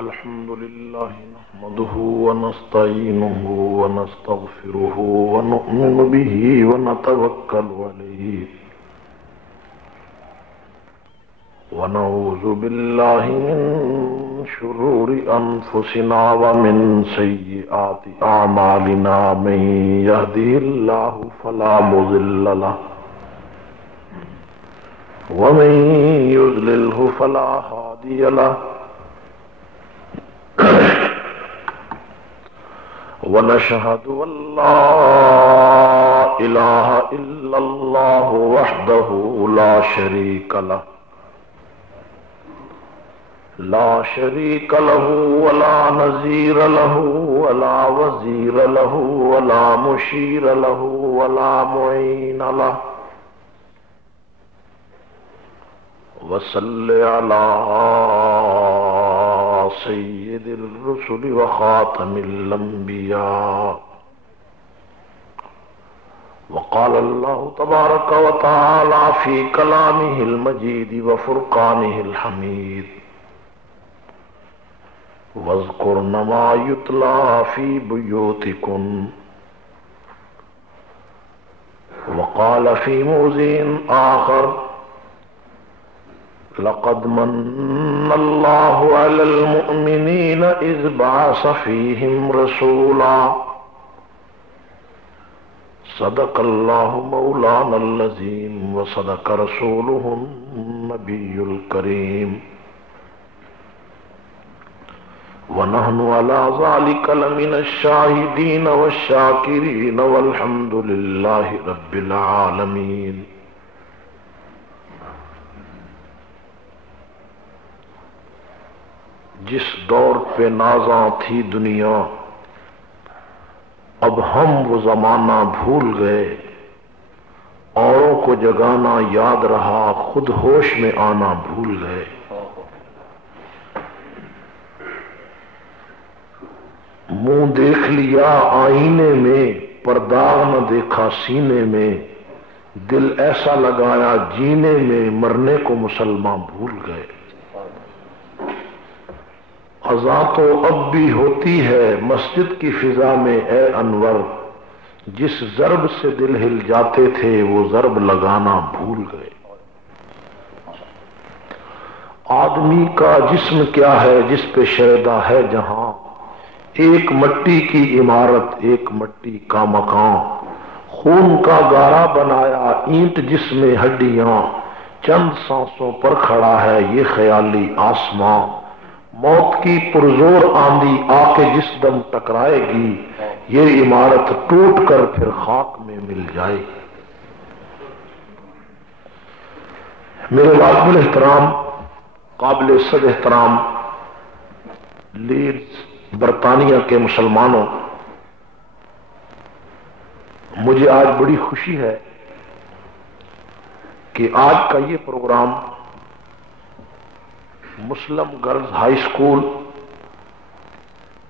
الحمد لله نحمده ونستعينه ونستغفره ونؤمن به ونتوكل عليه ونعوذ بالله من شرور أنفسنا ومن سيئات أعمالنا من يهده الله فلا مضل له ومن يضلله فلا هادي له ونشهد أن لا إله إلا الله وحده لا شريك له ولا نظير له ولا وزير له ولا مشير له ولا معين له وصل على سيد الرسل وخاتم الأنبياء وقال الله تبارك وتعالى في كلامه المجيد وفرقانه الحميد واذكرن ما يتلى في بيوتكن وقال في موضع آخر لقد من الله على المؤمنين إذ بعث فيهم رسولا صدق الله مولانا العظيم وصدق رسوله النبي الكريم ونحن على ذلك لمن الشاهدين والشاكرين والحمد لله رب العالمين. جس دور پہ نازاں تھی دنیا اب ہم وہ زمانہ بھول گئے، اوروں کو جگانا یاد رہا خود ہوش میں آنا بھول گئے. منہ دیکھ لیا آئینے میں پر داغ نہ دیکھا سینے میں، دل ایسا لگایا جینے میں مرنے کو مسلمان بھول گئے. اذان تو اب بھی ہوتی ہے مسجد کی فضا میں اے انور، جس ضرب سے دل ہل جاتے تھے وہ ضرب لگانا بھول گئے. آدمی کا جسم کیا ہے جس پہ شیدا ہے جہاں، ایک مٹی کی عمارت ایک مٹی کا مکان، خون کا گارا بنایا اینٹ جس میں ہڈیاں، چند سانسوں پر کھڑا ہے یہ خیالی آسماں. موت کی پرزور آندھی آ کے جس دم ٹکرائے گی یہ عمارت ٹوٹ کر پھر خاک میں مل جائے. میرے واجب احترام قابل صد احترام لیڈز برطانیہ کے مسلمانوں، مجھے آج بڑی خوشی ہے کہ آج کا یہ پروگرام مسلم گرلز ہائی اسکول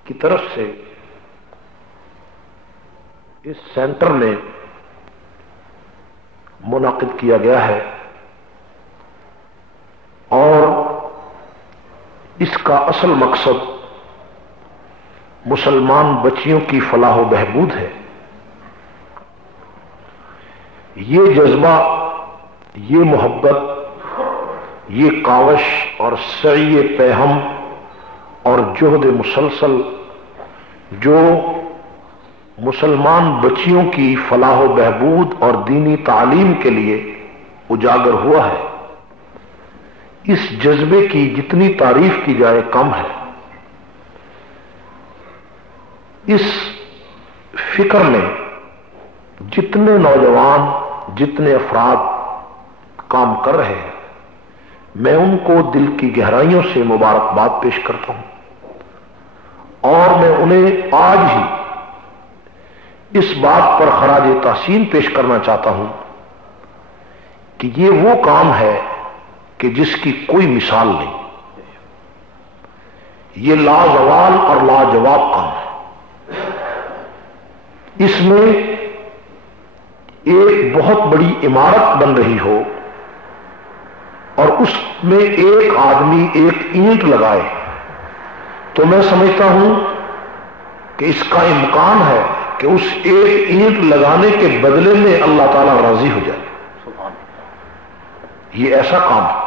کی طرف سے اس سینٹر میں منعقد کیا گیا ہے اور اس کا اصل مقصد مسلمان بچیوں کی فلاح و بہبود ہے. یہ جذبہ، یہ محبت، یہ کاوش اور سعی پیہم اور جہد مسلسل جو مسلمان بچیوں کی فلاح و بہبود اور دینی تعلیم کے لیے اجاگر ہوا ہے، اس جذبے کی جتنی تعریف کی جائے کم ہے. اس فکر میں جتنے نوجوان جتنے افراد کام کر رہے ہیں میں ان کو دل کی گہرائیوں سے مبارکباد پیش کرتا ہوں اور میں انہیں آج ہی اس بات پر خراج تحسین پیش کرنا چاہتا ہوں کہ یہ وہ کام ہے کہ جس کی کوئی مثال نہیں. یہ لازوال اور لاجواب کام ہے. اس میں ایک بہت بڑی عمارت بن رہی ہو اور اس میں ایک آدمی ایک اینٹ لگائے تو میں سمجھتا ہوں کہ اس کا امکان ہے کہ اس ایک اینٹ لگانے کے بدلے میں اللہ تعالیٰ راضی ہو جائے. یہ ایسا کام ہے.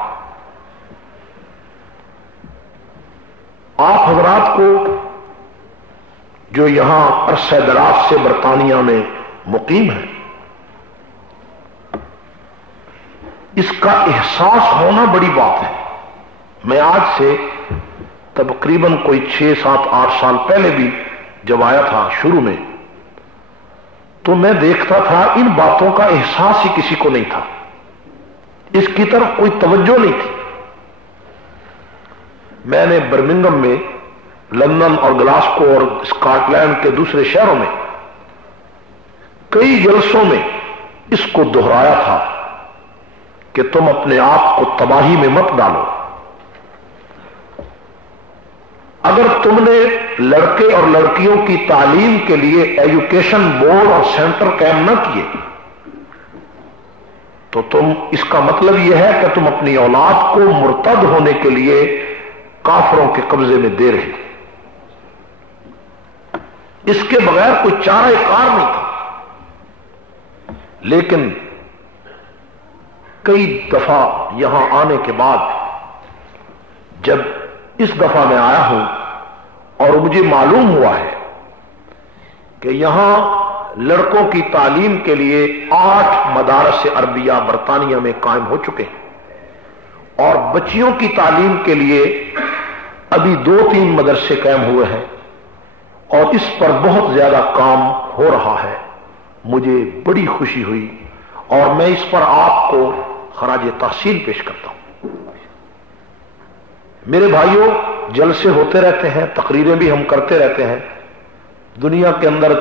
آپ حضرات کو جو یہاں عرصہ دراز سے برطانیہ میں مقیم ہے، اس کا احساس ہونا بڑی بات ہے. میں آج سے تقریباً کوئی 6, 7, 8 سال پہلے بھی جب آیا تھا شروع میں، تو میں دیکھتا تھا ان باتوں کا احساس ہی کسی کو نہیں تھا، اس کی طرف کوئی توجہ نہیں تھی. میں نے برمنگم میں، لندن اور گلاسکو اور اسکاٹ لینڈ کے دوسرے شہروں میں کئی جلسوں میں اس کو دہرایا تھا کہ تم اپنے آپ کو تباہی میں مت ڈالو. اگر تم نے لڑکے اور لڑکیوں کی تعلیم کے لیے ایجوکیشن بورڈ اور سینٹر قائم نہ کیے تو تم، اس کا مطلب یہ ہے کہ تم اپنی اولاد کو مرتد ہونے کے لیے کافروں کے قبضے میں دے رہے. اس کے بغیر کوئی چارہ کار نہیں تھا. لیکن کئی دفعہ یہاں آنے کے بعد، جب اس دفعہ میں آیا ہوں اور مجھے معلوم ہوا ہے کہ یہاں لڑکوں کی تعلیم کے لیے 8 مدارس عربیہ برطانیہ میں قائم ہو چکے ہیں اور بچیوں کی تعلیم کے لیے ابھی 2-3 مدرسے قائم ہوئے ہیں اور اس پر بہت زیادہ کام ہو رہا ہے. مجھے بڑی خوشی ہوئی اور میں اس پر آپ کو خراج تحسین پیش کرتا ہوں. میرے بھائیوں، جلسے ہوتے رہتے ہیں، تقریریں بھی ہم کرتے رہتے ہیں. دنیا کے اندر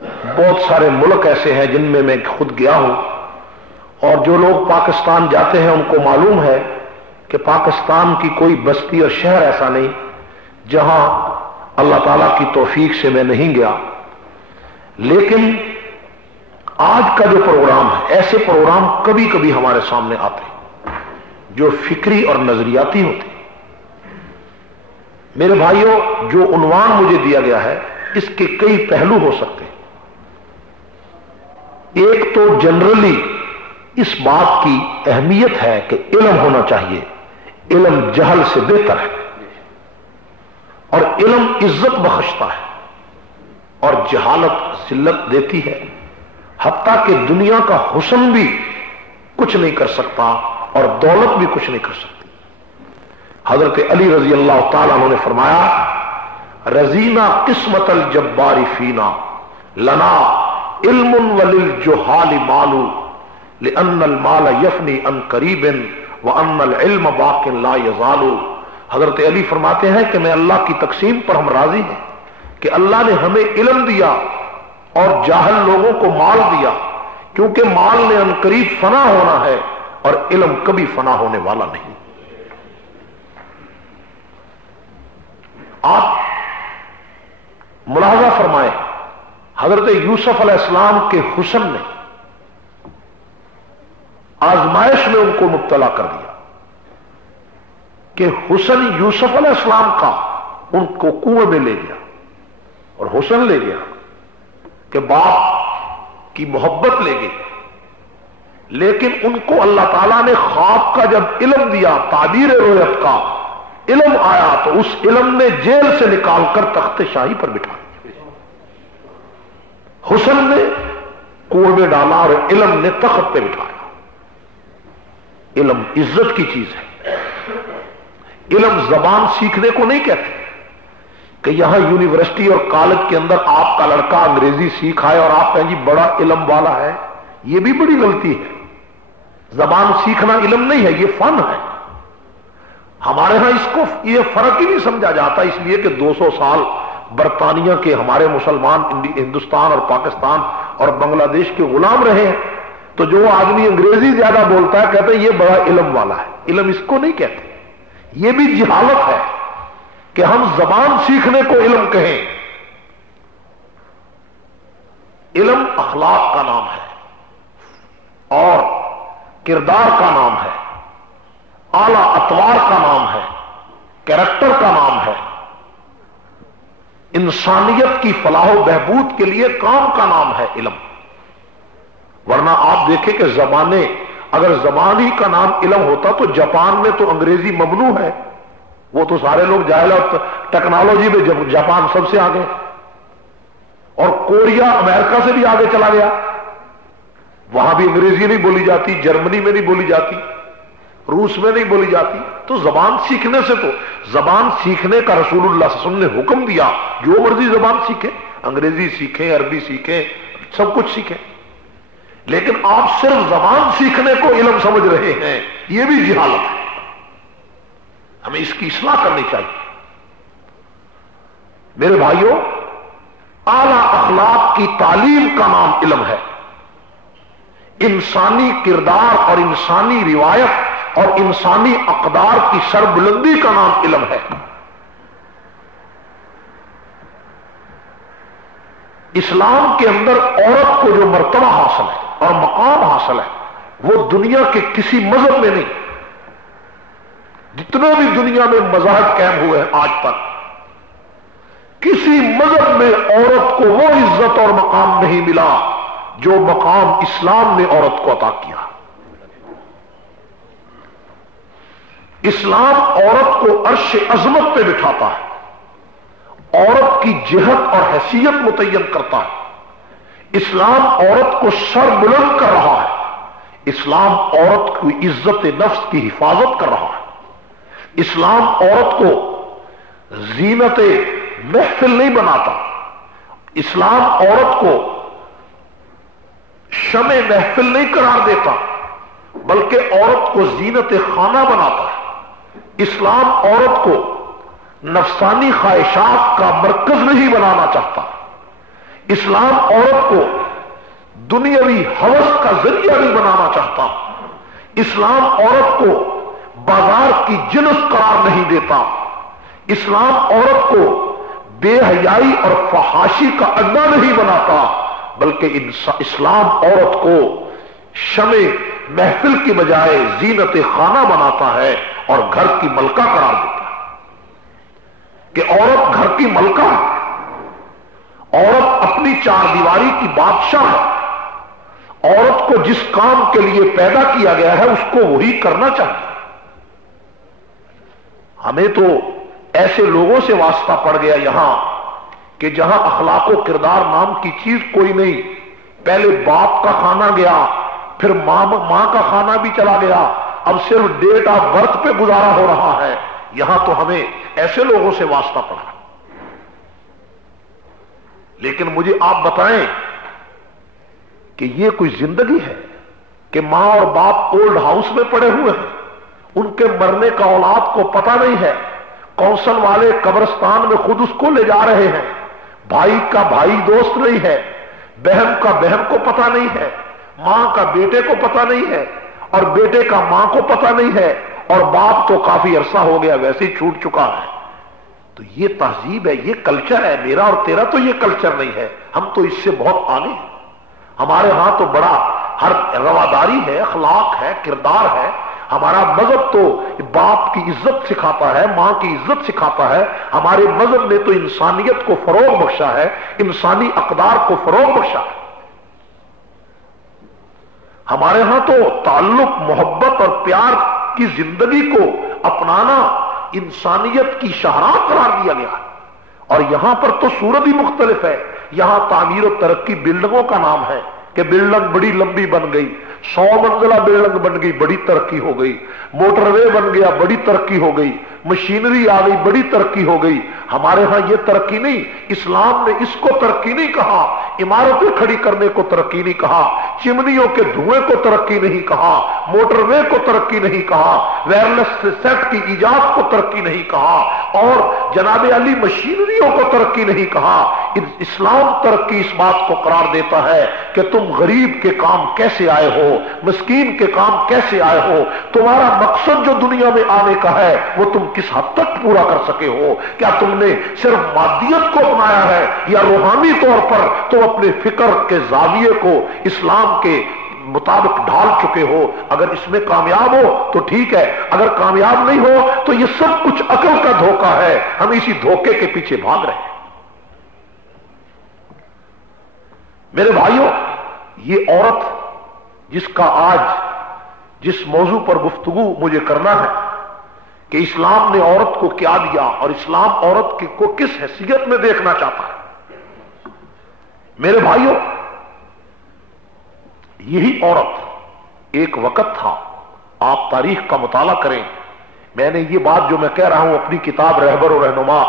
بہت سارے ملک ایسے ہیں جن میں خود گیا ہوں، اور جو لوگ پاکستان جاتے ہیں ان کو معلوم ہے کہ پاکستان کی کوئی بستی اور شہر ایسا نہیں جہاں اللہ تعالیٰ کی توفیق سے میں نہیں گیا. لیکن آج کا جو پروگرام ہے، ایسے پروگرام کبھی کبھی ہمارے سامنے آتے ہیں جو فکری اور نظریاتی ہوتے ہیں. میرے بھائیوں، جو عنوان مجھے دیا گیا ہے اس کے کئی پہلو ہو سکتے ہیں. ایک تو جنرلی اس بات کی اہمیت ہے کہ علم ہونا چاہیے، علم جہل سے بہتر ہے، اور علم عزت بخشتا ہے اور جہالت ذلت دیتی ہے. حتیٰ کہ دنیا کا حسن بھی کچھ نہیں کر سکتا اور دولت بھی کچھ نہیں کر سکتی. حضرت علی رضی اللہ تعالیٰ عنہ نے فرمایا، رضینا قسمت الجبار فینا لنا علم وللجہال مال لأن المال یفنی عن قریب وأن العلم باق لا یزال. حضرت علی فرماتے ہیں کہ میں اللہ کی تقسیم پر ہم راضی ہیں کہ اللہ نے ہمیں علم دیا اور جاہل لوگوں کو مال دیا، کیونکہ مال نے عن قریب فنا ہونا ہے اور علم کبھی فنا ہونے والا نہیں. آپ ملاحظہ فرمائیں، حضرت یوسف علیہ السلام کے حسن نے آزمائش میں ان کو مبتلا کر دیا کہ حسن یوسف علیہ السلام کا ان کو کنویں میں لے گیا، اور حسن لے گیا کہ باپ کی محبت لے گئی. لیکن ان کو اللہ تعالیٰ نے خواب کا جب علم دیا، تعبیر رؤیت کا علم آیا، تو اس علم نے جیل سے نکال کر تخت شاہی پر بٹھا دیا. حسن نے کنویں میں ڈالا اور علم نے تخت پہ بٹھایا. علم عزت کی چیز ہے. علم زبان سیکھنے کو نہیں کہتے کہ یہاں یونیورسٹی اور کالج کے اندر آپ کا لڑکا انگریزی سیکھ آئے اور آپ کہیں جی بڑا علم والا ہے. یہ بھی بڑی غلطی ہے. زبان سیکھنا علم نہیں ہے، یہ فن ہے. ہمارے ہاں اس کو یہ فرق ہی نہیں سمجھا جاتا، اس لیے کہ 200 سال برطانیہ کے ہمارے مسلمان ہندوستان اور پاکستان اور بنگلہ دیش کے غلام رہے ہیں. تو جو آدمی انگریزی زیادہ بولتا ہے کہتے ہیں یہ بڑا علم والا ہے. علم اس کو نہیں کہتے. یہ بھی جہالت ہے کہ ہم زبان سیکھنے کو علم کہیں. علم اخلاق کا نام ہے اور کردار کا نام ہے، اعلی اطوار کا نام ہے، کیریکٹر کا نام ہے. انسانیت کی فلاح و بہبود کے لیے کام کا نام ہے علم. ورنہ آپ دیکھیں کہ زبانیں، اگر زبان ہی کا نام علم ہوتا تو جاپان میں تو انگریزی ممنوع ہے، وہ تو سارے لوگ جاہل اور ٹیکنالوجی میں جاپان سب سے آگے، اور کوریا امریکہ سے بھی آگے چلا گیا، وہاں بھی انگریزی نہیں بولی جاتی، جرمنی میں نہیں بولی جاتی، روس میں نہیں بولی جاتی. تو زبان سیکھنے سے، تو زبان سیکھنے کا رسول اللہ صلی اللہ علیہ وسلم نے حکم دیا، جو مرضی زبان سیکھے، انگریزی سیکھیں، عربی سیکھیں، سب کچھ سیکھیں. لیکن آپ صرف زبان سیکھنے کو علم سمجھ رہے ہیں، یہ بھی جہالت ہے. ہمیں اس کی اصلاح کرنی چاہیے. میرے بھائیوں، اعلی اخلاق کی تعلیم کا نام علم ہے. انسانی کردار اور انسانی روایت اور انسانی اقدار کی سربلندی کا نام علم ہے. اسلام کے اندر عورت کو جو مرتبہ حاصل ہے اور مقام حاصل ہے وہ دنیا کے کسی مذہب میں نہیں. جتنے بھی دنیا میں مذاہب قائم ہوئے ہیں آج تک، کسی مذہب میں عورت کو وہ عزت اور مقام نہیں ملا جو مقام اسلام نے عورت کو عطا کیا. اسلام عورت کو عرش عظمت پہ بٹھاتا ہے، عورت کی جہت اور حیثیت متعین کرتا ہے. اسلام عورت کو سر بلند کر رہا ہے. اسلام عورت کی عزت نفس کی حفاظت کر رہا ہے. اسلام عورت کو زینت محفل نہیں بناتا. اسلام عورت کو شمع محفل نہیں قرار دیتا، بلکہ عورت کو زینت خانہ بناتا ہے. اسلام عورت کو نفسانی خواہشات کا مرکز نہیں بنانا چاہتا. اسلام عورت کو دنیاوی ہوس کا ذریعہ نہیں بنانا چاہتا. اسلام عورت کو بازار کی جنس قرار نہیں دیتا. اسلام عورت کو بے حیائی اور فحاشی کا اڈا نہیں بناتا، بلکہ اسلام عورت کو شمع محفل کی بجائے زینت خانہ بناتا ہے اور گھر کی ملکہ قرار دیتا ہے کہ عورت گھر کی ملکہ ہے. عورت اپنی چار دیواری کی بادشاہ ہے. عورت کو جس کام کے لیے پیدا کیا گیا ہے اس کو وہی کرنا چاہیے. ہمیں تو ایسے لوگوں سے واسطہ پڑ گیا یہاں کہ جہاں اخلاق و کردار نام کی چیز کوئی نہیں. پہلے باپ کا کھانا گیا، پھر ماں کا کھانا بھی چلا گیا، اب صرف ڈیٹ آف برتھ پہ گزارا ہو رہا ہے. یہاں تو ہمیں ایسے لوگوں سے واسطہ پڑا. لیکن مجھے آپ بتائیں کہ یہ کوئی زندگی ہے کہ ماں اور باپ اولڈ ہاؤس میں پڑے ہوئے ہیں، ان کے مرنے کا اولاد کو پتہ نہیں ہے، کونسل والے قبرستان میں خود اس کو لے جا رہے ہیں، بھائی کا بھائی دوست نہیں ہے، بہن کا بہن کو پتہ نہیں ہے، ماں کا بیٹے کو پتہ نہیں ہے، اور بیٹے کا ماں کو پتہ نہیں ہے، اور باپ تو کافی عرصہ ہو گیا ویسے ہی چھوٹ چکا ہے. تو یہ تہذیب ہے، یہ کلچر ہے. میرا اور تیرا تو یہ کلچر نہیں ہے. ہم تو اس سے بہت آگے ہیں. ہمارے ہاں تو بڑا ہر رواداری ہے، اخلاق ہے، کردار ہے. ہمارا مذہب تو باپ کی عزت سکھاتا ہے، ماں کی عزت سکھاتا ہے. ہمارے مذہب نے تو انسانیت کو فروغ بخشا ہے، انسانی اقدار کو فروغ بخشا ہے. ہمارے ہاں تو تعلق، محبت اور پیار کی زندگی کو اپنانا انسانیت کی شاہراہ قرار دیا گیا ہے. اور یہاں پر تو صورت ہی مختلف ہے. یہاں تعمیر و ترقی بلڈنگوں کا نام ہے کہ بلڈنگ بڑی لمبی بن گئی، 100 منزلہ بلڈنگ بن گئی، بڑی ترقی ہو گئی. موٹر وے بن گیا، بڑی ترقی ہو گئی. مشینری آ گئی، بڑی ترقی ہو گئی. ہمارے ہاں یہ ترقی نہیں. اسلام نے اس کو ترقی نہیں کہا، عمارتیں کھڑی کرنے کو ترقی نہیں کہا، چمنیوں کے دھوئیں کو ترقی نہیں کہا، موٹر وے کو ترقی نہیں کہا، وائرلیس سیٹ کی ایجاد کو ترقی نہیں کہا، اور جناب علی مشینریوں کو ترقی نہیں کہا. اسلام ترقی اس بات کو قرار دیتا ہے کہ تم غریب کے کام کیسے آئے ہو، مسکین کے کام کیسے آئے ہو، تمہارا مقصد جو دنیا میں آنے کا ہے وہ تم کس حد تک پورا کر سکے ہو. کیا تم نے صرف مادیت کو اپنایا ہے یا روحانی طور پر تم اپنے فکر کے زاویے کو اسلام کے مطابق ڈھال چکے ہو؟ اگر اس میں کامیاب ہو تو ٹھیک ہے، اگر کامیاب نہیں ہو تو یہ سب کچھ عقل کا دھوکہ ہے. ہم اسی دھوکے کے پیچھے بھاگ رہے ہیں. میرے بھائیوں، یہ عورت جس کا آج جس موضوع پر گفتگو مجھے کرنا ہے کہ اسلام نے عورت کو کیا دیا اور اسلام عورت کو کس حیثیت میں دیکھنا چاہتا ہے، میرے بھائیوں، یہی عورت ایک وقت تھا، آپ تاریخ کا مطالعہ کریں، میں نے یہ بات جو میں کہہ رہا ہوں اپنی کتاب رہبر و رہنما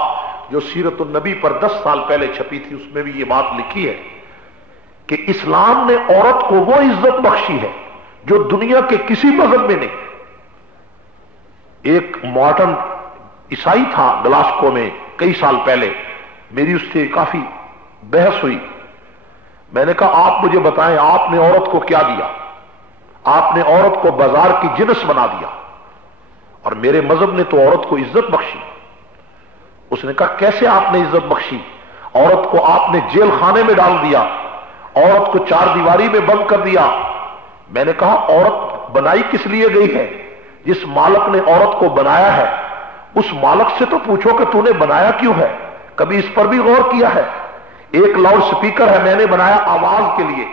جو سیرت النبی پر 10 سال پہلے چھپی تھی اس میں بھی یہ بات لکھی ہے کہ اسلام نے عورت کو وہ عزت بخشی ہے جو دنیا کے کسی مذہب میں نہیں۔ ایک مارٹن عیسائی تھا گلاسکو میں کئی سال پہلے، میری اس سے کافی بحث ہوئی، میں نے کہا آپ مجھے بتائیں آپ نے عورت کو کیا دیا؟ آپ نے عورت کو بازار کی جنس بنا دیا اور میرے مذہب نے تو عورت کو عزت بخشی۔ اس نے کہا کیسے آپ نے عزت بخشی؟ عورت کو آپ نے جیل خانے میں ڈال دیا، عورت کو 4 دیواری میں بند کر دیا۔ میں نے کہا عورت بنائی کس لیے گئی ہے؟ جس مالک نے عورت کو بنایا ہے اس مالک سے تو پوچھو کہ تو نے بنایا کیوں ہے، کبھی اس پر بھی غور کیا ہے؟ ایک لاؤڈ سپیکر ہے میں نے بنایا آواز کے لیے،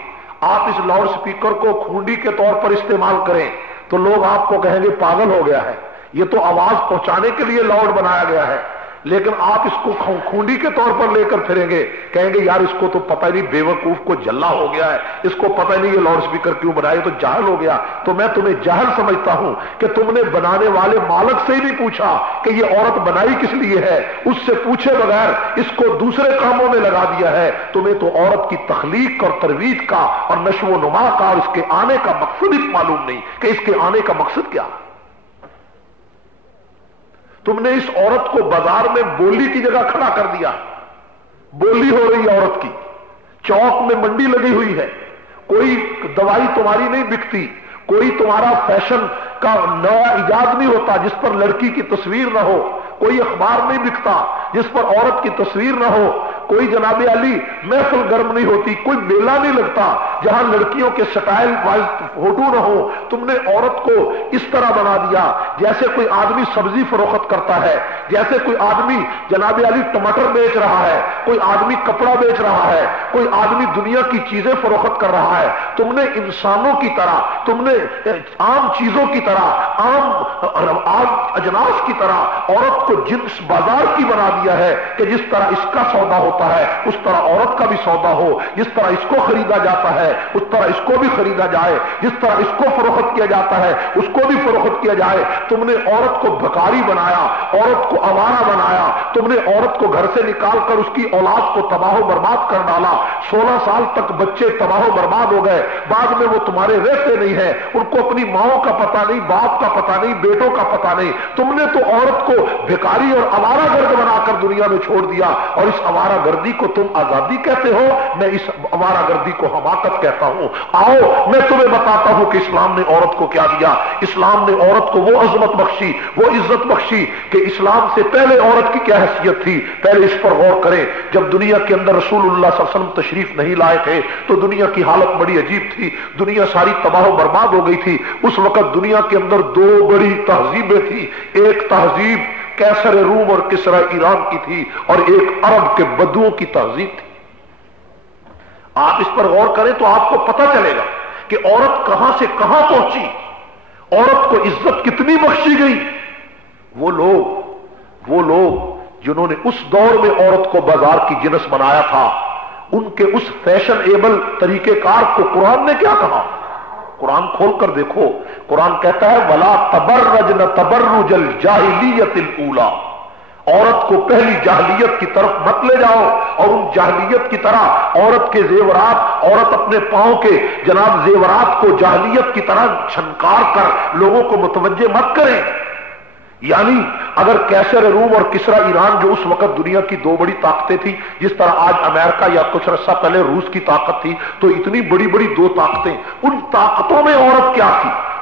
آپ اس لاؤڈ سپیکر کو کھونڈی کے طور پر استعمال کریں تو لوگ آپ کو کہیں گے پاگل ہو گیا ہے، یہ تو آواز پہنچانے کے لیے لاؤڈ بنایا گیا ہے، لیکن آپ اس کو کھونڈی کے طور پر لے کر پھریں گے، کہیں گے یار اس کو تو پتہ نہیں، بے وقوف کو جلا ہو گیا ہے، اس کو پتہ نہیں یہ لاؤڈ سپیکر کیوں بنایا، تو جاہل ہو گیا۔ تو میں تمہیں جاہل سمجھتا ہوں کہ تم نے بنانے والے مالک سے ہی نہیں پوچھا کہ یہ عورت بنائی کس لیے ہے، اس سے پوچھے بغیر اس کو دوسرے کاموں میں لگا دیا ہے۔ تمہیں تو عورت کی تخلیق اور ترویج کا اور نشو و نما کا اور اس کے آنے کا مقصد ہی معلوم نہیں کہ اس کے آنے کا مقصد کیا۔ تم نے اس عورت کو بازار میں بولی کی جگہ کھڑا کر دیا، بولی ہو رہی ہے عورت کی، چوک میں منڈی لگی ہوئی ہے، کوئی دوائی تمہاری نہیں بکتی، کوئی تمہارا فیشن کا نیا ایجاد نہیں ہوتا جس پر لڑکی کی تصویر نہ ہو، کوئی اخبار نہیں بکتا جس پر عورت کی تصویر نہ ہو، کوئی جناب علی محفل گرم نہیں ہوتی، کوئی میلہ نہیں لگتا جہاں لڑکیوں کے سٹائل وائز فوٹو نہ ہو۔ تم نے عورت کو اس طرح بنا دیا جیسے کوئی آدمی سبزی فروخت کرتا ہے، جیسے کوئی آدمی جناب علی ٹماٹر بیچ رہا ہے، کوئی آدمی کپڑا بیچ رہا ہے، کوئی آدمی دنیا کی چیزیں فروخت کر رہا ہے۔ تم نے انسانوں کی طرح، تم نے عام چیزوں کی طرح، عام اجناس کی طرح عورت کو جنس بازار کی بنا دیا ہے کہ جس طرح اس کا سودا ہوتا ہے اس طرح عورت کا بھی سودا ہو، جس طرح اس کو خریدا جاتا ہے اس طرح اس کو بھی خریدا جائے، جس طرح اس کو فروخت کیا جاتا ہے اس کو بھی فروخت کیا جائے۔ تم نے عورت کو بھکاری بنایا، عورت کو آوارہ بنایا، تم نے عورت کو گھر سے نکال کر اس کی اولاد کو تباہ و برباد کر ڈالا۔ 16 سال تک بچے تباہ و برباد ہو گئے، بعد میں وہ تمہارے رہتے نہیں ہیں، ان کو اپنی ماؤں کا پتہ نہیں، باپ کا پتہ نہیں، بیٹوں کا پتہ نہیں۔ تم نے تو عورت کو بھکاری اور آوارہ گرد بنا کر دنیا میں چھوڑ دیا، اور اس آوارہ گردی کو تم آزادی کہتے ہو، میں اس آوارہ گردی کو حماقت کہتا ہوں۔ آؤ میں تمہیں بتاتا ہوں کہ اسلام نے عورت کو کیا دیا۔ اسلام نے عورت کو وہ عظمت بخشی، وہ عزت بخشی کہ اسلام سے پہلے عورت کی کیا حیثیت تھی، پہلے اس پر غور کریں۔ جب دنیا کے اندر رسول اللہ صلی اللہ علیہ وسلم تشریف نہیں لائے تھے تو دنیا کی حالت بڑی عجیب تھی، دنیا ساری تباہ و برباد ہو گئی تھی۔ اس وقت دنیا کے اندر 2 بڑی تہذیبیں تھیں، ایک تہذیب کیسر روم اور کسرا ایران کی تھی اور ایک عرب کے بدوؤں کی تہذیب تھی۔ آپ اس پر غور کریں تو آپ کو پتہ چلے گا کہ عورت کہاں سے کہاں پہنچی، عورت کو عزت کتنی بخشی گئی۔ وہ لوگ جنہوں نے اس دور میں عورت کو بازار کی جنس بنایا تھا، ان کے اس فیشن ایبل طریقہ کار کو قرآن نے کیا کہا؟ قرآن کھول کر دیکھو، قرآن کہتا ہے وَلَا تَبَرَّجْنَ تَبَرُّجَ الْجَاهِلِيَّةِ الْأُولَى، عورت کو پہلی جاہلیت کی طرف مت لے جاؤ، اور ان جاہلیت کی طرح عورت کے زیورات، عورت اپنے پاؤں کے جناب زیورات کو جاہلیت کی طرح چھنکار کر لوگوں کو متوجہ مت کریں۔ یعنی اگر کیسر روم اور کسرا ایران جو اس وقت دنیا کی 2 بڑی طاقتیں تھیں، جس طرح آج امریکہ یا کچھ عرصہ پہلے روس کی طاقت تھی، تو اتنی بڑی بڑی 2 طاقتیں، ان طاقتوں میں عورت کیا تھی؟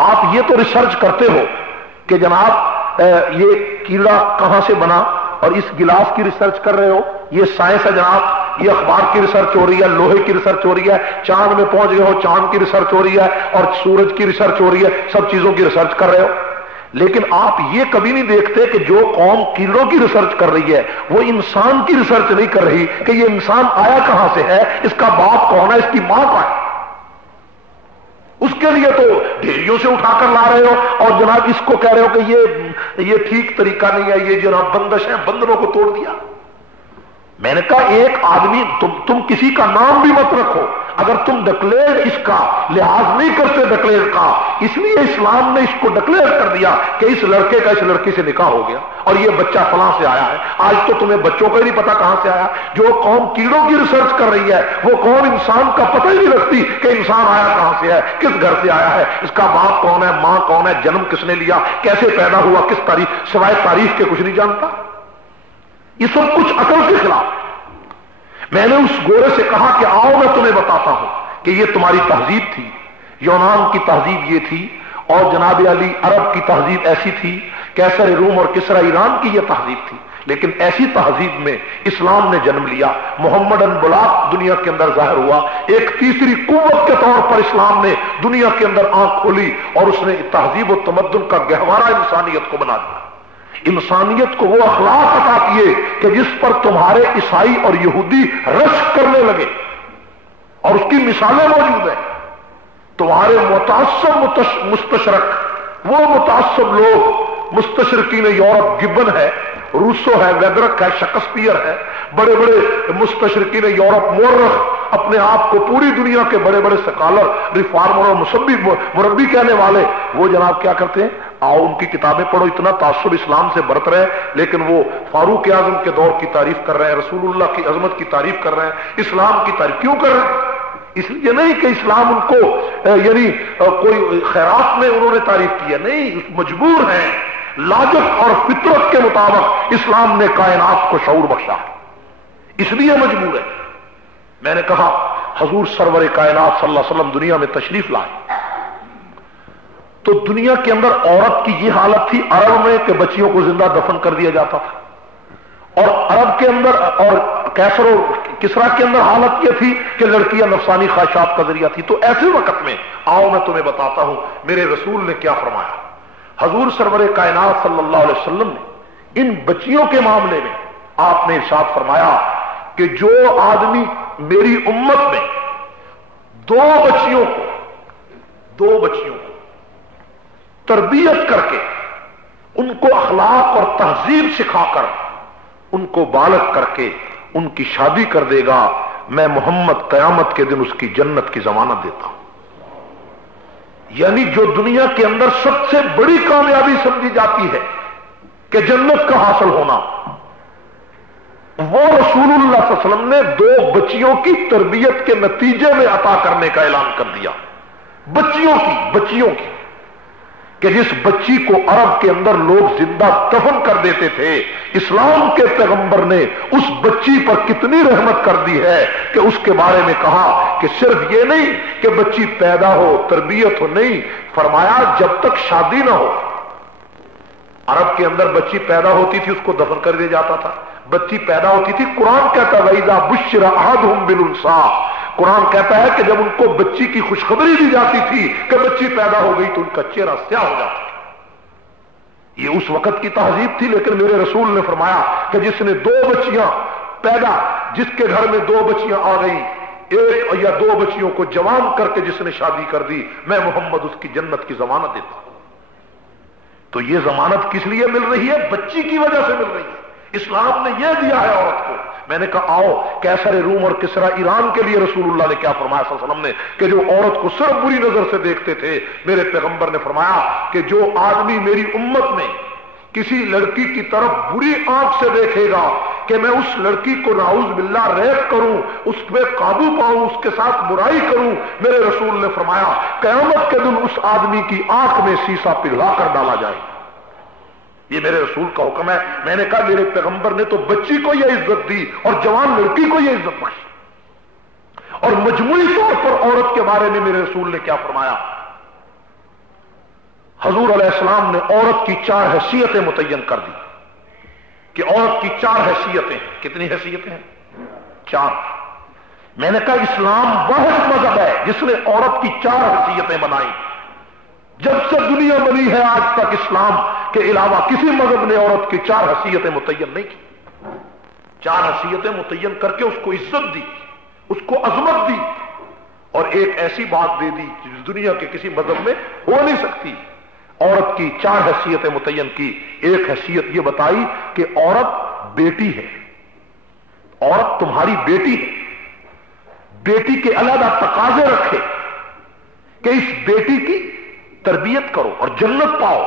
آپ یہ تو ریسرچ کرتے ہو کہ جناب یہ کیڑا کہاں سے بنا اور اس گلاس کی ریسرچ کر رہے ہو، یہ سائنس ہے جناب، یہ اخبار کی ریسرچ ہو رہی ہے، لوہے کی ریسرچ ہو رہی ہے، چاند میں پہنچ گئے ہو، چاند کی ریسرچ ہو رہی ہے اور سورج کی ریسرچ ہو رہی ہے، سب چیزوں کی ریسرچ کر رہے ہو. لیکن آپ یہ کبھی نہیں دیکھتے کہ جو قوم کیڑوں کی ریسرچ کر رہی ہے وہ انسان کی ریسرچ نہیں کر رہی کہ یہ انسان آیا کہاں سے ہے، اس کا باپ کون ہے، اس کی ماں کون ہے. اس کے لیے تو ڈھیریوں سے اٹھا کر لا رہے ہو اور جناب اس کو کہہ رہے ہو کہ یہ ٹھیک طریقہ نہیں ہے، یہ جناب بندش ہے، بندروں کو توڑ دیا. میں نے کہا ایک آدمی تم کسی کا نام بھی مت رکھو اگر تم ڈکلیئر اس کا لحاظ نہیں کرتے ڈکلیئر کا، اس لیے اسلام نے اس کو ڈکلیئر کر دیا کہ اس لڑکے کا اس لڑکی سے نکاح ہو گیا اور یہ بچہ فلاں سے آیا ہے. آج تو تمہیں بچوں کا ہی نہیں پتا کہاں سے آیا. جو قوم کیڑوں کی ریسرچ کر رہی ہے وہ قوم انسان کا پتہ ہی نہیں رکھتی کہ انسان آیا کہاں سے ہے، کس گھر سے آیا ہے، اس کا باپ کون ہے، ماں کون ہے، جنم کس نے لیا، کیسے پیدا ہوا، کس تاریخ، سوائے تاریخ کے کچھ نہیں جانتا. یہ سب کچھ عقل کے خلاف. میں نے اس گورے سے کہا کہ آؤ میں تمہیں بتاتا ہوں کہ یہ تمہاری تہذیب تھی، یونان کی تہذیب یہ تھی، اور جناب علی عرب کی تہذیب ایسی تھی، کیسر روم اور کسرا ایران کی یہ تہذیب تھی. لیکن ایسی تہذیب میں اسلام نے جنم لیا، محمد انبلاغ دنیا کے اندر ظاہر ہوا، ایک تیسری قوت کے طور پر اسلام نے دنیا کے اندر آنکھ کھولی اور اس نے تہذیب و تمدن کا گہوارہ انسانیت کو بنا دیا. انسانیت کو وہ اخلاق عطا کیے کہ جس پر تمہارے عیسائی اور یہودی رشک کرنے لگے، اور اس کی مثالیں موجود ہیں. تمہارے متعصب مستشرق، وہ متعصب لوگ، مستشرقین یورپ، گبن ہے، روسو ہے، ویدرک ہے، شیکسپیئر ہے، بڑے بڑے مستشرقین یورپ، مورخ، اپنے آپ کو پوری دنیا کے بڑے بڑے سکالر، ریفارمر اور مربی کہنے والے، وہ جناب کیا کرتے ہیں، آؤ ان کی کتابیں پڑھو. اتنا تعصب اسلام سے برت رہے لیکن وہ فاروق اعظم کے دور کی تعریف کر رہے ہیں، رسول اللہ کی عظمت کی تعریف کر رہے ہیں، اسلام کی تعریف کیوں کر رہے ہیں؟ اس لیے نہیں کہ اسلام ان کو یعنی کوئی خیرات میں انہوں نے تعریف کی ہے، نہیں، مجبور ہیں. لاجک اور فطرت کے مطابق اسلام نے کائنات کو شعور بخشا، اس لیے مجبور ہے. میں نے کہا حضور سرور کائنات صلی اللہ علیہ وسلم دنیا میں تشریف لائے تو دنیا کے اندر عورت کی یہ حالت تھی عرب میں کہ بچیوں کو زندہ دفن کر دیا جاتا تھا، اور عرب کے اندر اور کیسر و کسرا کے اندر حالت یہ تھی کہ لڑکیاں نفسانی خواہشات کا ذریعہ تھی. تو ایسے وقت میں آؤ میں تمہیں بتاتا ہوں میرے رسول نے کیا فرمایا. حضور سرور کائنات صلی اللہ علیہ وسلم نے ان بچیوں کے معاملے میں آپ نے ارشاد فرمایا کہ جو آدمی میری امت میں دو بچیوں کو تربیت کر کے ان کو اخلاق اور تہذیب سکھا کر ان کو بالغ کر کے ان کی شادی کر دے گا، میں محمد قیامت کے دن اس کی جنت کی ضمانت دیتا ہوں. یعنی جو دنیا کے اندر سب سے بڑی کامیابی سمجھی جاتی ہے کہ جنت کا حاصل ہونا، وہ رسول اللہ صلی اللہ علیہ وسلم نے دو بچیوں کی تربیت کے نتیجے میں عطا کرنے کا اعلان کر دیا. بچیوں کی کہ جس بچی کو عرب کے اندر لوگ زندہ دفن کر دیتے تھے، اسلام کے پیغمبر نے اس بچی پر کتنی رحمت کر دی ہے کہ اس کے بارے میں کہا کہ صرف یہ نہیں کہ بچی پیدا ہو، تربیت ہو، نہیں، فرمایا جب تک شادی نہ ہو. عرب کے اندر بچی پیدا ہوتی تھی اس کو دفن کر دیا جاتا تھا. بچی پیدا ہوتی تھی، قرآن کہتا ہے وَإِذَا بُشِّرَ أَحَدُهُم بِالْأُنثىٰ، قرآن کہتا ہے کہ جب ان کو بچی کی خوشخبری دی جاتی تھی کہ بچی پیدا ہو گئی تو ان کا چہرہ سیاہ ہو جاتا تھا. یہ اس وقت کی تہذیب تھی. لیکن میرے رسول نے فرمایا کہ جس نے دو بچیاں پیدا، جس کے گھر میں دو بچیاں آ گئیں، ایک یا دو بچیوں کو جوان کر کے جس نے شادی کر دی، میں محمد اس کی جنت کی ضمانت دیتا ہوں. تو یہ ضمانت کس لیے مل رہی ہے؟ بچی کی وجہ سے مل رہی ہے. اسلام نے یہ دیا ہے عورت کو. میں نے کہا آؤ کیسر روم اور کسرا ایران کے لیے رسول اللہ نے کیا فرمایا صلی اللہ علیہ وسلم نے کہ جو عورت کو صرف بری نظر سے دیکھتے تھے، میرے پیغمبر نے فرمایا کہ جو آدمی میری امت میں کسی لڑکی کی طرف بری آنکھ سے دیکھے گا کہ میں اس لڑکی کو نعوذ باللہ ریپ کروں، اس پہ قابو پاؤں، اس کے ساتھ برائی کروں، میرے رسول نے فرمایا قیامت کے دن اس آدمی کی آنکھ میں سیسا پگھلا کر ڈالا جائے. یہ میرے رسول کا حکم ہے. میں نے کہا میرے پیغمبر نے تو بچی کو یہ عزت دی اور جوان لڑکی کو یہ عزت بخشی. اور مجموعی طور پر عورت کے بارے میں میرے رسول نے کیا فرمایا حضور علیہ السلام نے عورت کی 4 حیثیتیں متعین کر دی کہ عورت کی 4 حیثیتیں. کتنی حیثیتیں ہیں؟ 4. میں نے کہا اسلام واحد مذہب ہے جس نے عورت کی 4 حیثیتیں بنائی. جب سے دنیا بنی ہے آج تک اسلام کے علاوہ کسی مذہب نے عورت کی 4 حیثیتیں متعین نہیں کی. 4 حیثیتیں متعین کر کے اس کو عزت دی، اس کو عظمت دی، اور ایک ایسی بات دے دی جس دنیا کے کسی مذہب میں ہو نہیں سکتی. عورت کی 4 حیثیتیں متعین کی. ایک حیثیت یہ بتائی کہ عورت بیٹی ہے، عورت تمہاری بیٹی ہے. بیٹی کے علیحدہ تقاضے رکھے کہ اس بیٹی کی تربیت کرو اور جنت پاؤ.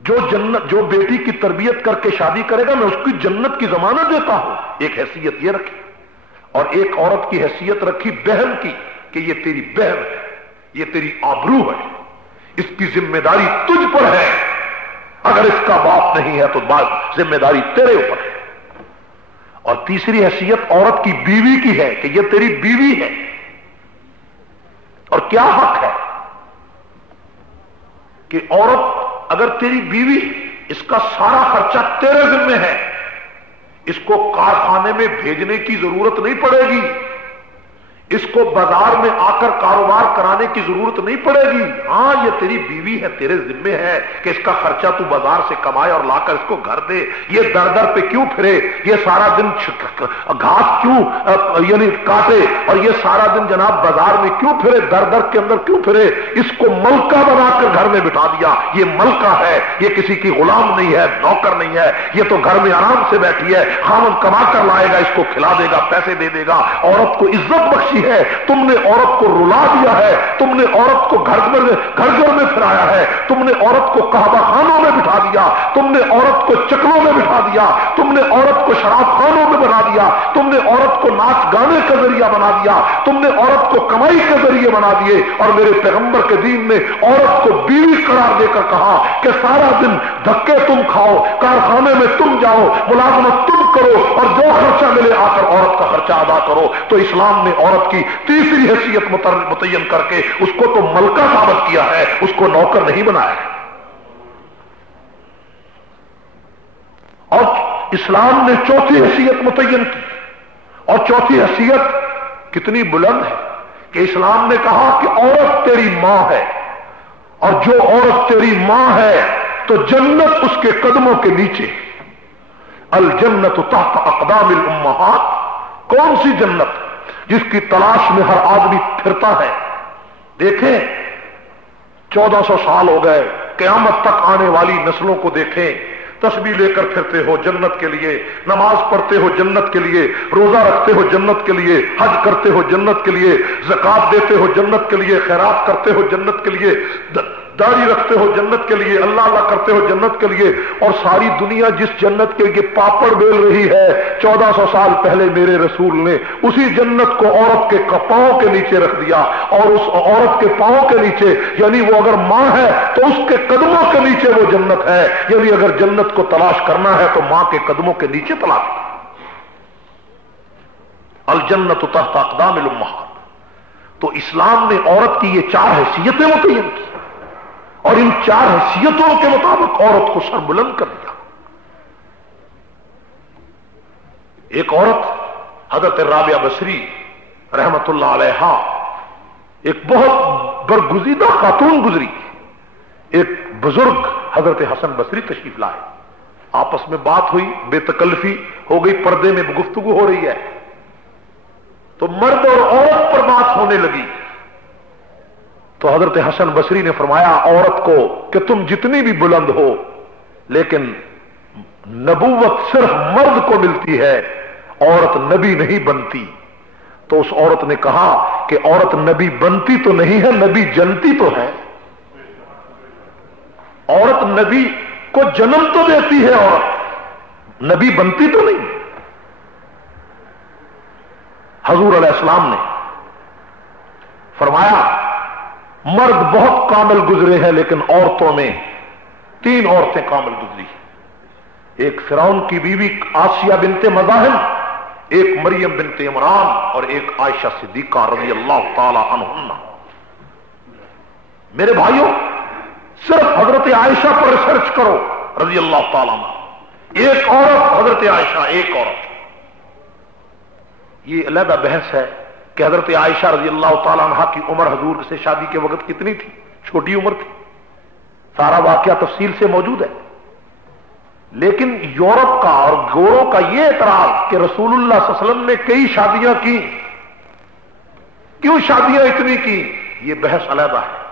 جو بیٹی کی تربیت کر کے شادی کرے گا میں اس کی جنت کی ضمانت دیتا ہوں. ایک حیثیت یہ رکھی. اور ایک عورت کی حیثیت رکھی بہن کی کہ یہ تیری بہن ہے، یہ تیری آبرو ہے، اس کی ذمہ داری تجھ پر ہے. اگر اس کا باپ نہیں ہے تو ذمہ داری تیرے اوپر ہے. اور تیسری حیثیت عورت کی بیوی کی ہے کہ یہ تیری بیوی ہے. اور کیا حق ہے کہ عورت اگر تیری بیوی، اس کا سارا خرچہ تیرے ذمہ ہے، اس کو کارخانے میں بھیجنے کی ضرورت نہیں پڑے گی، اس کو بازار میں آ کر کاروبار کرانے کی ضرورت نہیں پڑے گی. ہاں یہ تیری بیوی ہے، تیرے ذمے ہے کہ اس کا خرچہ تو بازار سے کمائے اور لا کر اس کو گھر دے. یہ در در پہ کیوں پھرے، یہ سارا دن گھاس کیوں یعنی کاٹے، اور یہ سارا دن جناب بازار میں کیوں پھرے، در در کے اندر کیوں پھرے. اس کو ملکہ بنا کر گھر میں بٹھا دیا. یہ ملکہ ہے، یہ کسی کی غلام نہیں ہے، نوکر نہیں ہے. یہ تو گھر میں آرام سے بیٹھی ہے، خاوند کما کر لائے گا، اس کو کھلا دے گا، پیسے دے دے گا. عورت کو عزت بخشی ہے. تم نے عورت کو رلا دیا ہے، تم نے عورت کو گھر گھر میں پھرایا ہے، تم نے عورت کو قہوہ خانوں میں بٹھا دیا، تم نے عورت کو چکلوں میں بٹھا دیا، تم نے عورت کو شراب خانوں میں بنا دیا، تم نے عورت کو ناچ گانے کا ذریعہ بنا دیا، تم نے عورت کو کمائی کے ذریعے بنا دیے. اور میرے پیغمبر کے دین نے عورت کو بیوی قرار دے کر کہا کہ سارا دن دھکے تم کھاؤ، کارخانے میں تم جاؤ، ملازمت تم کرو، اور جو خرچہ ملے آ کر عورت کا خرچہ ادا کرو. تو اسلام نے عورت کی تیسری حیثیت متعین کر کے اس کو تو ملکہ ثابت کیا ہے، اس کو نوکر نہیں بنایا ہے. اور اسلام نے چوتھی حیثیت متعین کی. اور چوتھی حیثیت کتنی بلند ہے کہ اسلام نے کہا کہ عورت تیری ماں ہے، اور جو عورت تیری ماں ہے تو جنت اس کے قدموں کے نیچے. الجنت تحت اقدام الامہات. کون سی جنت جس کی تلاش میں ہر آدمی پھرتا ہے؟ دیکھیں 1400 سال ہو گئے، قیامت تک آنے والی نسلوں کو دیکھیں. تسبیح لے کر پھرتے ہو جنت کے لیے، نماز پڑھتے ہو جنت کے لیے، روزہ رکھتے ہو جنت کے لیے، حج کرتے ہو جنت کے لیے، زکات دیتے ہو جنت کے لیے، خیرات کرتے ہو جنت کے لیے، داڑھی رکھتے ہو جنت کے لیے، اللہ اللہ کرتے ہو جنت کے لیے. اور ساری دنیا جس جنت کے لیے پاپڑ بیل رہی ہے، 1400 سال پہلے میرے رسول نے اسی جنت کو عورت کے پاؤں کے نیچے رکھ دیا. اور اس عورت کے پاؤں کے نیچے، یعنی وہ اگر ماں ہے تو اس کے قدموں کے نیچے وہ جنت ہے. یعنی اگر جنت کو تلاش کرنا ہے تو ماں کے قدموں کے نیچے تلاش. الجنت تحت اقدام الامہات. تو اسلام نے عورت کی یہ 4 حیثیتیں متعین کی، اور ان 4 حیثیتوں کے مطابق عورت کو سر بلند کر دیا. ایک عورت حضرت رابعہ بصری رحمت اللہ علیہا، ایک بہت برگزیدہ خاتون گزری. ایک بزرگ حضرت حسن بصری تشریف لائے، آپس میں بات ہوئی، بے تکلفی ہو گئی، پردے میں گفتگو ہو رہی ہے تو مرد اور عورت پر بات ہونے لگی. تو حضرت حسن بصری نے فرمایا عورت کو کہ تم جتنی بھی بلند ہو لیکن نبوت صرف مرد کو ملتی ہے، عورت نبی نہیں بنتی. تو اس عورت نے کہا کہ عورت نبی بنتی تو نہیں ہے، نبی جنتی تو ہے. عورت نبی کو جنم تو دیتی ہے، عورت نبی بنتی تو نہیں. حضور علیہ السلام نے فرمایا مرد بہت کامل گزرے ہیں لیکن عورتوں میں 3 عورتیں کامل گزری. ایک فرعون کی بیوی آسیہ بنت مزاحم، ایک مریم بنت عمران، اور ایک عائشہ صدیقہ رضی اللہ تعالی عنہن. میرے بھائیوں صرف حضرت عائشہ پر ریسرچ کرو رضی اللہ تعالیٰ عنہ. ایک عورت حضرت عائشہ، ایک عورت. یہ علیحدہ بحث ہے کہ حضرت عائشہ رضی اللہ تعالیٰ عنہ کی عمر حضور سے شادی کے وقت کتنی تھی. چھوٹی عمر تھی. سارا واقعہ تفصیل سے موجود ہے. لیکن یورپ کا اور گوروں کا یہ اعتراض کہ رسول اللہ صلی اللہ علیہ وسلم نے کئی شادیاں کی، کیوں شادیاں اتنی کی، یہ بحث علیحدہ ہے.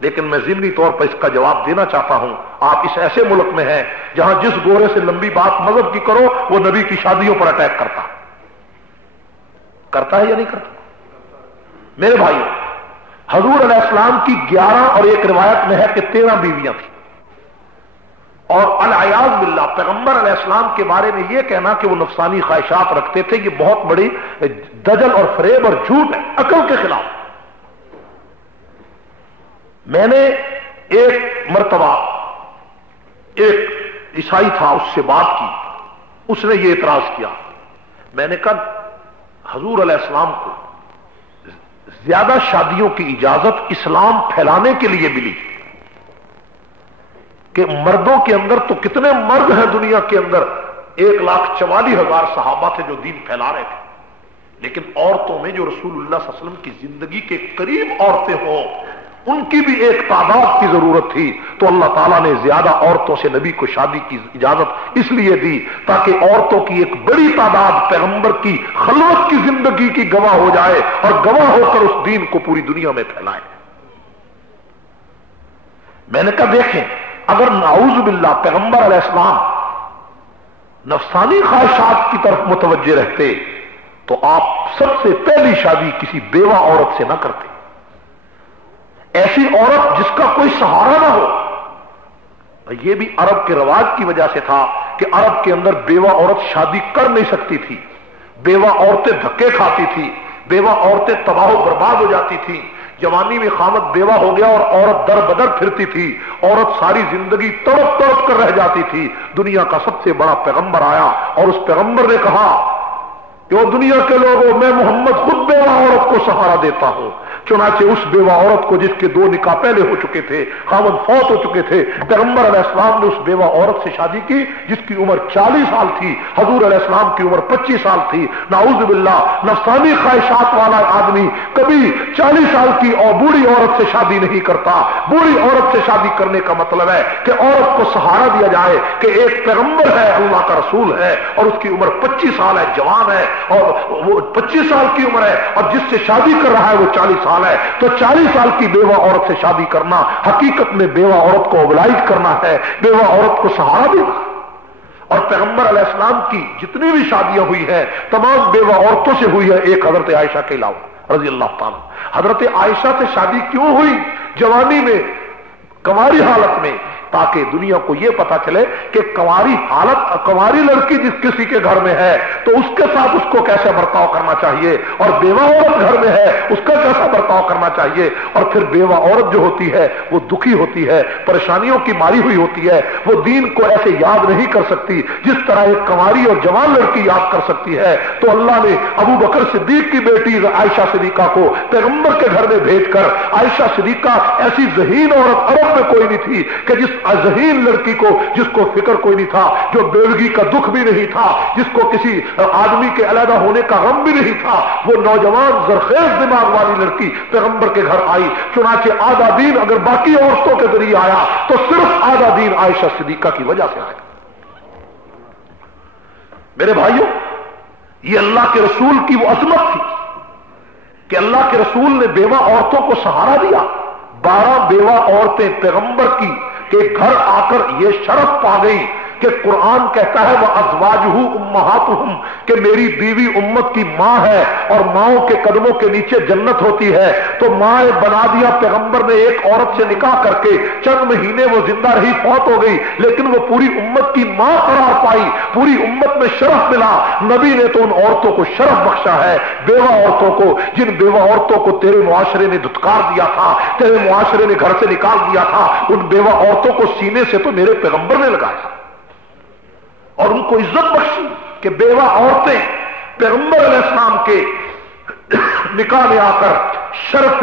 لیکن میں ضمنی طور پر اس کا جواب دینا چاہتا ہوں. آپ اس ایسے ملک میں ہیں جہاں جس گورے سے لمبی بات مذہب کی کرو وہ نبی کی شادیوں پر اٹیک کرتا ہے یا نہیں کرتا؟ میرے بھائی حضور علیہ السلام کی 11 اور ایک روایت میں ہے کہ 13 بیویاں تھیں. اور العیاذ باللہ پیغمبر علیہ السلام کے بارے میں یہ کہنا کہ وہ نفسانی خواہشات رکھتے تھے، یہ بہت بڑی دجل اور فریب اور جھوٹ ہے، عقل کے خلاف. میں نے ایک مرتبہ ایک عیسائی تھا، اس سے بات کی. اس نے یہ اعتراض کیا. میں نے کہا حضور علیہ السلام کو زیادہ شادیوں کی اجازت اسلام پھیلانے کے لیے ملی کہ مردوں کے اندر تو کتنے مرد ہیں دنیا کے اندر، 1,44,000 صحابہ تھے جو دین پھیلا رہے تھے. لیکن عورتوں میں جو رسول اللہ صلی اللہ علیہ وسلم کی زندگی کے قریب عورتیں ہوں ان کی بھی ایک تعداد کی ضرورت تھی. تو اللہ تعالیٰ نے زیادہ عورتوں سے نبی کو شادی کی اجازت اس لیے دی تاکہ عورتوں کی ایک بڑی تعداد پیغمبر کی خلوت کی زندگی کی گواہ ہو جائے اور گواہ ہو کر اس دین کو پوری دنیا میں پھیلائے. میں نے کہا دیکھیں اگر نعوذ باللہ پیغمبر علیہ السلام نفسانی خواہشات کی طرف متوجہ رہتے تو آپ سب سے پہلی شادی کسی بیوہ عورت سے نہ کرتے. ایسی عورت جس کا کوئی سہارا نہ ہو. یہ بھی عرب کے رواج کی وجہ سے تھا کہ عرب کے اندر بیوہ عورت شادی کر نہیں سکتی تھی. بیوہ عورتیں دھکے کھاتی تھی، بیوہ عورتیں تباہ و برباد ہو جاتی تھی. جوانی میں خامد بیوہ ہو گیا اور عورت در بدر پھرتی تھی. عورت ساری زندگی تڑپ تڑپ کر رہ جاتی تھی. دنیا کا سب سے بڑا پیغمبر آیا اور اس پیغمبر نے کہا کہ وہ دنیا کے لوگوں میں محمد خود بیوہ عورت کو سہارا دیتا ہوں. چنانچہ اس بیوہ عورت کو جس کے 2 نکاح پہلے ہو چکے تھے، خاوند فوت ہو چکے تھے، پیغمبر علیہ السلام نے اس بیوہ عورت سے شادی کی جس کی عمر 40 سال تھی. حضور علیہ السلام کی عمر 25 سال تھی. نعوذ باللہ نفسانی خواہشات والا آدمی کبھی 40 سال کی اور بوڑھی عورت سے شادی نہیں کرتا. بوڑھی عورت سے شادی کرنے کا مطلب ہے کہ عورت کو سہارا دیا جائے کہ ایک پیغمبر ہے، اللہ کا رسول ہے اور اس کی عمر 25 سال ہے، جوان ہے اور وہ 25 سال کی عمر ہے اور جس سے شادی کر رہا ہے وہ 40 سال ہے. تو 40 سال کی بیوہ عورت سے شادی کرنا حقیقت میں بیوہ عورت کو اوبلائز کرنا ہے، بیوہ عورت کو سہارا دینا. اور پیغمبر علیہ السلام کی جتنی بھی شادیاں ہوئی ہیں تمام بیوہ عورتوں سے ہوئی ہے، ایک حضرت عائشہ کے علاوہ رضی اللہ تعالیٰ. حضرت عائشہ سے شادی کیوں ہوئی جوانی میں، کنواری حالت میں؟ تاکہ دنیا کو یہ پتا چلے کہ کنواری لڑکی جس کسی کے گھر میں ہے تو اس کے ساتھ اس کو کیسے برتاؤ کرنا چاہیے، اور بیوہ عورت گھر میں ہے اس کا کیسا برتاؤ کرنا چاہیے. اور پھر بیوہ عورت جو ہوتی ہے وہ دکھی ہوتی ہے، پریشانیوں کی ماری ہوئی ہوتی ہے، وہ دین کو ایسے یاد نہیں کر سکتی جس طرح ایک کنواری اور جوان لڑکی یاد کر سکتی ہے. تو اللہ نے ابو بکر صدیق کی بیٹی عائشہ صدیقہ کو پیغمبر کے گھر میں بھیج کر، عائشہ صدیقہ ایسی ذہین عورت عرب میں کوئی نہیں تھی کہ جس ذہین لڑکی کو، جس کو فکر کوئی نہیں تھا، جو بیوگی کا دکھ بھی نہیں تھا، جس کو کسی آدمی کے علیحدہ ہونے کا غم بھی نہیں تھا، وہ نوجوان زرخیز دماغ والی لڑکی پیغمبر کے گھر آئی. چنانچہ آدھا دین اگر باقی عورتوں کے ذریعے آیا تو صرف آدھا دین عائشہ صدیقہ کی وجہ سے آیا. میرے بھائیوں یہ اللہ کے رسول کی وہ عظمت تھی کہ اللہ کے رسول نے بیوہ عورتوں کو سہارا دیا. 12 بیوہ عورتیں پیغمبر کی کہ گھر آ کر یہ شرف پا گئی کہ قرآن کہتا ہے وَأَزْوَاجُهُ أُمَّهَاتُهُمْ کہ میری بیوی امت کی ماں ہے اور ماؤں کے قدموں کے نیچے جنت ہوتی ہے. تو ماں بنا دیا پیغمبر نے ایک عورت سے نکاح کر کے. چند مہینے وہ زندہ رہی، فوت ہو گئی، لیکن وہ پوری امت کی ماں قرار پائی، پوری امت میں شرف ملا. نبی نے تو ان عورتوں کو شرف بخشا ہے، بیوہ عورتوں کو، جن بیوہ عورتوں کو تیرے معاشرے نے دھتکار دیا تھا، تیرے معاشرے نے گھر سے نکال دیا تھا، ان بیوہ عورتوں کو سینے سے تو میرے پیغمبر نے لگایا اور ان کو عزت بخشی کہ بیوہ عورتیں پیغمبر علیہ السلام کے نکاح میں آ کر شرف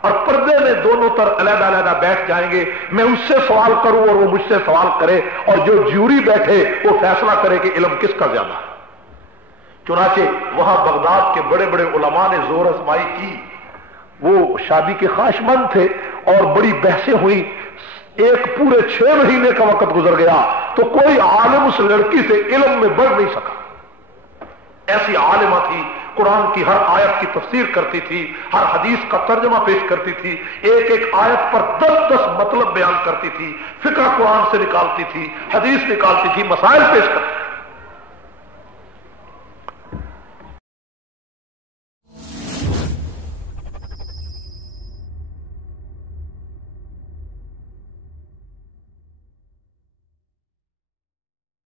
اور پردے میں دونوں طرف علیحدہ علیحدہ بیٹھ جائیں گے، میں اس سے سوال کروں اور وہ مجھ سے سوال کرے، اور جو جیوری بیٹھے وہ فیصلہ کرے کہ علم کس کا زیادہ ہے۔ چنانچہ وہاں بغداد کے بڑے بڑے علماء نے زور آزمائی کی، وہ شادی کے خواہش مند تھے اور بڑی بحثیں ہوئی، ایک پورے 6 مہینے کا وقت گزر گیا تو کوئی عالم اس لڑکی سے علم میں بڑھ نہیں سکا۔ ایسی عالمہ تھی، قرآن کی ہر آیت کی تفسیر کرتی تھی، ہر حدیث کا ترجمہ پیش کرتی تھی، ایک ایک آیت پر 10 مطلب بیان کرتی تھی، فقہ قرآن سے نکالتی تھی، حدیث نکالتی تھی، مسائل پیش کرتی تھی۔